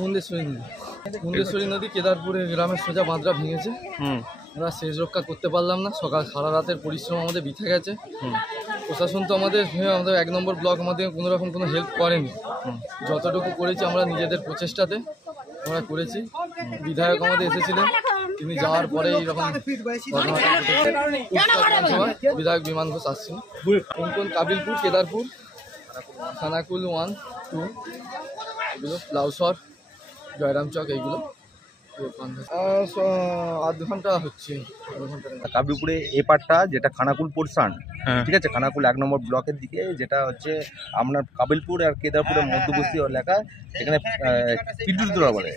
মুন্দেশ্বরী নদী কেদারপুরের গ্রামের সোজা বাঁধটা ভেঙেছে। আমরা শেষ রক্ষা করতে পারলাম না। সারা রাতের পরিশ্রম আমাদের বৃথা গেছে। প্রশাসন তো আমাদের 1 নম্বর ব্লক আমাদের কোনো রকম কোনো হেল্প করেনি। যতটুকু করেছি আমরা নিজেদের প্রচেষ্টাতে আমরা করেছি। বিধায়ক আমাদের এসেছিলেন, তিনি যাওয়ার পরে এইরকম বিধায়ক বিমান ঘোষ আসছেন। কোন কাবিলপুর, কেদারপুর, খানাকুল 1, 2 এগুলো, লাউসর, জয়রামচক এইগুলো আধ ঘন্টা হচ্ছে। কাবিলপুরে এ পারটা যেটা খানাকুল পোর্শন, ঠিক আছে, খানাকুল 1 নম্বর ব্লকের দিকে, যেটা হচ্ছে আপনার কাবিলপুর আর কেদারপুরের মধ্যবর্তী এলাকা, এখানে পিটুরদোলা বলে,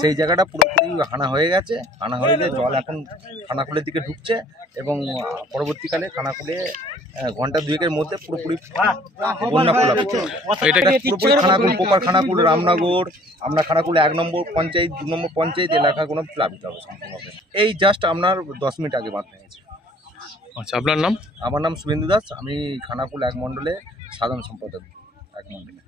সেই জায়গাটা পুরোপুরি হানা হয়ে গেছে। হানা হয়ে গেলে জল এখন খানাকুলের দিকে ঢুকছে এবং পরবর্তীকালে খানাকুলে ঘন্টা 2-এর মধ্যে পুরোপুরি বন্যা প্লাবিত। এটা পুরোপুরি খানাকুল প্রপার, খানাকুল, রামনগর, আপনার খানাকুল 1 নম্বর পঞ্চায়েত, 2 নম্বর পঞ্চায়েত এলাকাগুলো প্লাবিত হবে সম্পূর্ণভাবে। এই জাস্ট আপনার 10 মিনিট আগে বাঁধ ভেঙেছে। আচ্ছা, আপনার নাম? আমার নাম শুভেন্দু দাস, আমি খানাকুল 1 মণ্ডলে সাধারণ সম্পাদক 1 মণ্ডলে।